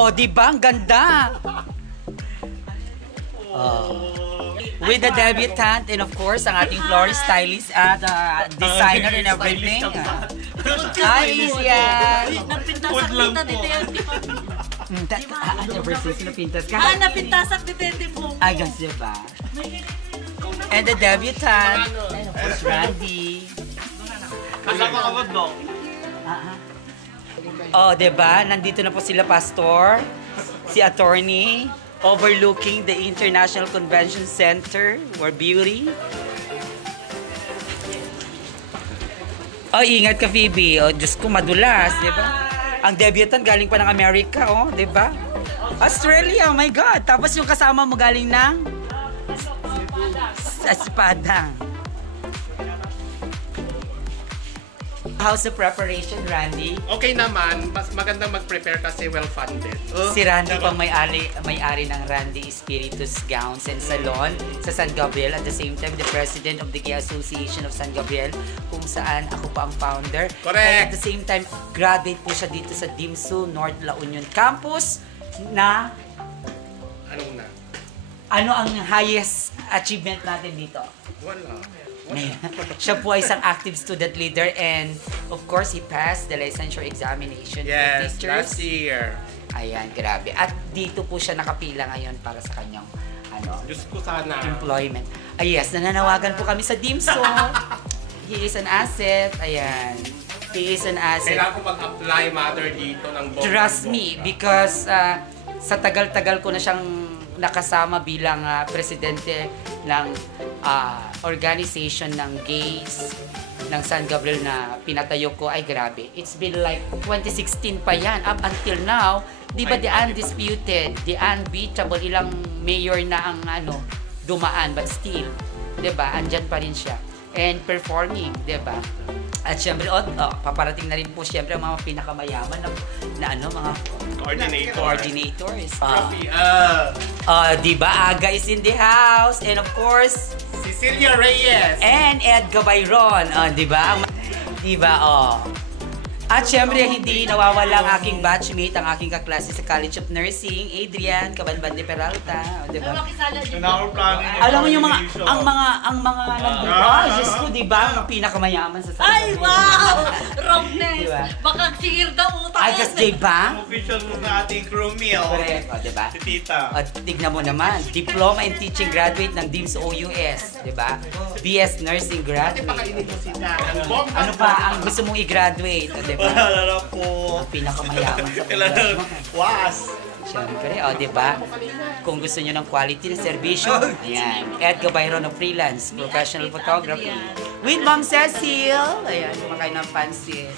Oh, di ba? Ang ganda. With the debutant and of course, ang ating florist, stylist at designer and everything. Hi, Isian. Napintasak kita ni Tete. Overseas, napintas ka? Napintasak ni Tete po. Ay, gansi ba? And the debutant, and of course, Randy. Kasama ka ba, no? Oh, diba? Nandito na po sila, Pastor, si Attorney, overlooking the International Convention Center for Beauty. Oh, ingat ka, Phoebe. Oh, Diyos ko, madulas, diba? Ang debutant galing pa ng Amerika, oh, diba? Australia, oh my God. Tapos yung kasama mo galing ng Espadang. How's the preparation, Randy? Okay naman, mas magandang mag-prepare kasi well-funded. Si Randy pang may-ari ng Randy Espiritus Gowns and Salon sa San Gabriel. At the same time, the president of the Gay Association of San Gabriel, kung saan ako pa ang founder. Correct! And at the same time, graduate po siya dito sa DIMSU North La Union Campus na... Anong na? Ano ang highest achievement natin dito? Wala. Siya po ay isang active student leader and of course, he passed the licensure examination for Yes, teachers. last year. Ayan, grabe. At dito po siya nakapila ngayon para sa kanyang Diyos ko sana. employment. Ay yes, nananawagan po kami sa DIMSO. He is an asset. Ayan. He is an asset. Kailangan ko mag-apply, mother, dito ng bonggang. Trust me, because sa tagal-tagal ko na siyang nakasama bilang presidente ng organization ng gays ng San Gabriel na pinatayo ko, ay grabe. It's been like 2016 pa yan. Up until now, di ba the undisputed, the unbeatable, ilang mayor na ang dumaan, but still, di ba, andyan pa rin siya. And performing, di ba? At syempre, paparating na rin po syempre ang mga pinakamayaman na mga coordinators. Di ba? Aga is in the house. And of course, Cecilia Reyes. and Ed Gabayron. Di ba? Di ba? At syempre, hindi nawawala ang aking batchmate, ang aking kaklase sa College of Nursing, Adrian Cabanban de Peralta. Di ba? Alam mo yung ang mga nandun. Diyos ko, di ba? Ang pinakamayaman sa San Ay, Gabriel. wow! Wrongness! Diba? Baka sihir daw utak. Ay, kasi di ba? Official mo na ating crew meal. Correct. Di ba? Si Tita. At tignan mo naman, Diploma in Teaching graduate ng DIMS OUS, di ba? BS Nursing graduate. Ano pa ang gusto mong i-graduate, di ba? Wala na po. Ang pinakamayaman sa Kailangan profession. was. Siyempre, di ba? Kung gusto nyo ng quality na serbisyo, ayan. Ed Gabayron of Freelance, Professional Photography. With Ma'am Cecil. Ayan, kumakain ng pansit.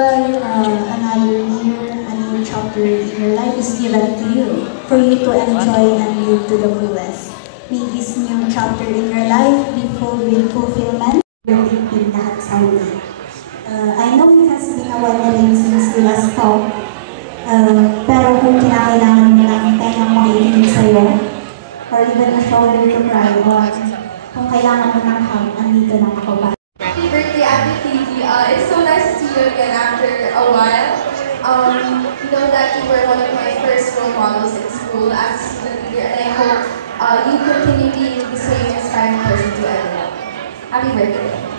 well, another year, a new chapter in your life is given to you for you to enjoy and live to the fullest. May this new chapter in your life be full with fulfillment. Everything lahat sa huli. I know it has been a while since we last talked, pero kung kinakailangan mo lang tayong makikinig sa'yo, or even a shoulder to cry, or kung kailangan mo ng hug, andito lang ako ba? Happy birthday, Ate Katie. It's so nice to see you again after a while. You know that you were one of my first role models in school as a student leader, and I hope you continue being the same inspiring person to everyone. Happy birthday.